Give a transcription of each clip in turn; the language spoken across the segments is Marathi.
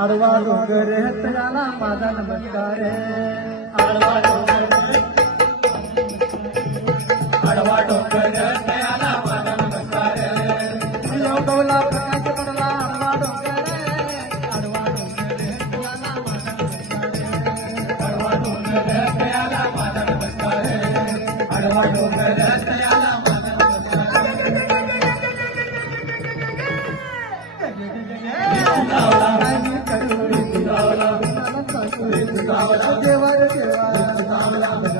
आडवा डोंगर त्याला माझा नमस्कार आडवा डोंगर त्याला माझा नमस्कार योगवला प्रकाश पडला आडवा डोंगर त्याला माझा नमस्कार आडवा डोंगर त्याला माझा नमस्कार आडवा डोंगर त्याला माझा नमस्कार देवा देवा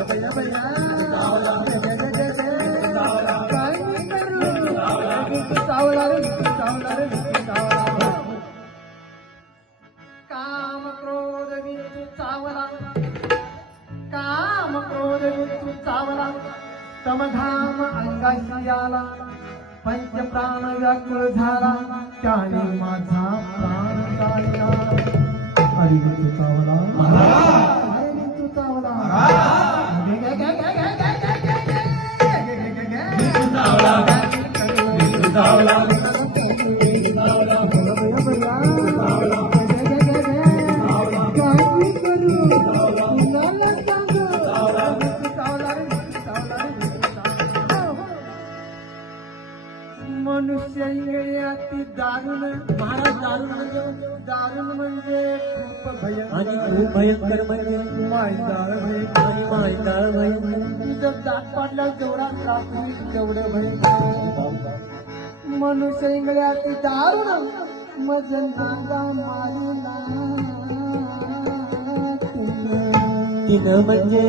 काम क्रोध विष्णू चावला काम क्रोध विष्णू चावला समधाम अंगाशी आला पंच प्राण व्याकुळ झाला त्याने माझा प्राण काढला हरी विष्णू चावला हरी विष्णू चावला मनुष्य अति दारुण महाराज दारुण म्हणजे खूप भयंकर म्हणजे मायदाळ भयंकर जर दात पाडला जेवढा त्रास तेवढं भयंकर मनुष्य अति दारुण मज नागा मारिला तिनं म्हणजे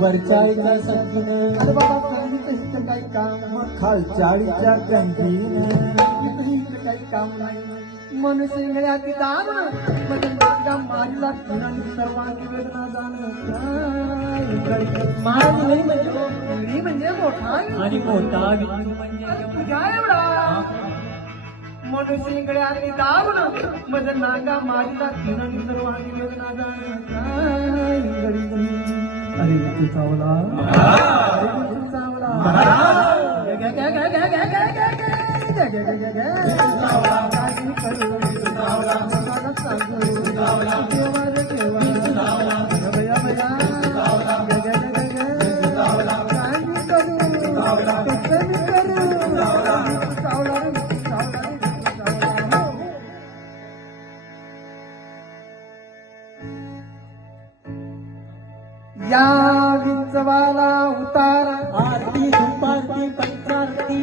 वरच्या एका संगीन अरे बाबा संगीत काही काम खालचाळीच्या कंठीनं काही काम नाही मनुष्य अति दारुण मज नागा मारिला तिनं सर्वांची वेदना जाणं महाराज म्हणजे मोठा आणि मोठा तुझ्या एवढा मनुष्य अति दारुण मज नागा मारिला तिनं सर्वांची वेदना जाणं अरे तू चावला अरे तू चावला या विंचवाला उतारा आरती दुपारती पंचारती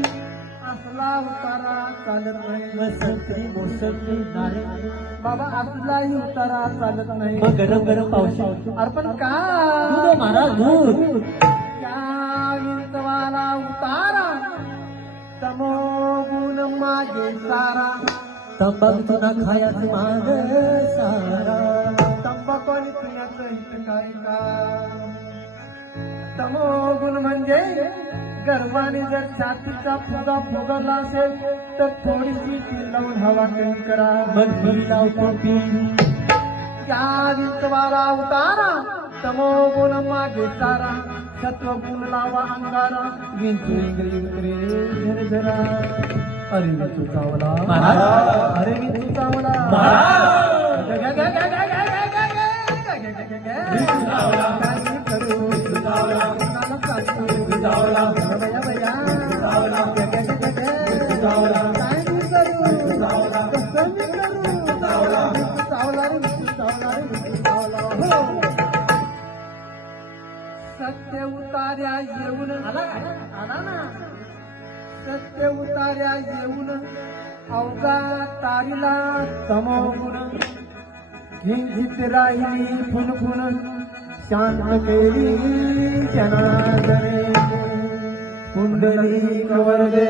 असला उतारा चालत नाही वसंती मोसंती नारंगी बाबा असलाही उतारा चालत नाही गरम गरम पाऊस अर्पण का महाराज या विंचवाला उतारा तमोगुण मागे सारा तंबाखू तुला खायचं माग सारा तंबाखू आणि पिण्याचं हित काय का तमोगुण म्हणजे गर्वाने जर छातीचा फुगा फुगवला असेल तर थोडीशी ती लावून हवा कमी करा बंदी लावतो ती त्या विंचवाला उतारा तमोगुण मागे सारा सत्वगुण लावा अंगारा विंचू इंगळी उतरे झरझरा अरे विंचू चावला अरे विंचू चावला सत्य उतार्या येऊन आला ना सत्य उतार्या येऊन अवघा तारीला तमोगुण घिंघित राहिली फुनफुन शांत केली जनार्दने कुंडली कवरदे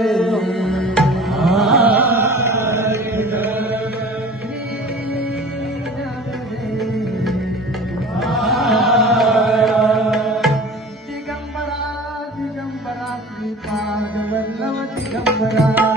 दिगंबरा दिगंबरा श्रीपाद वल्लभ दिगंबरा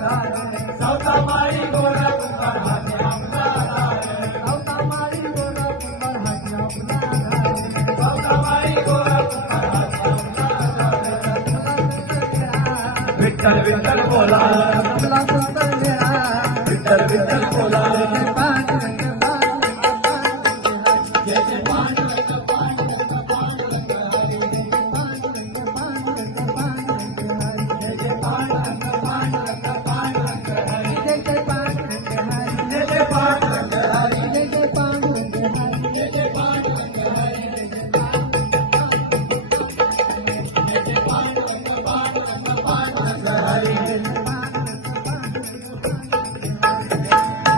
सावतामाळी गोरा कुंभार हाती आपला सावतामाळी गोरा कुंभार हाती आपला सावतामाळी गोरा कुंभार हाती आपला विठ्ठल विठ्ठल बोला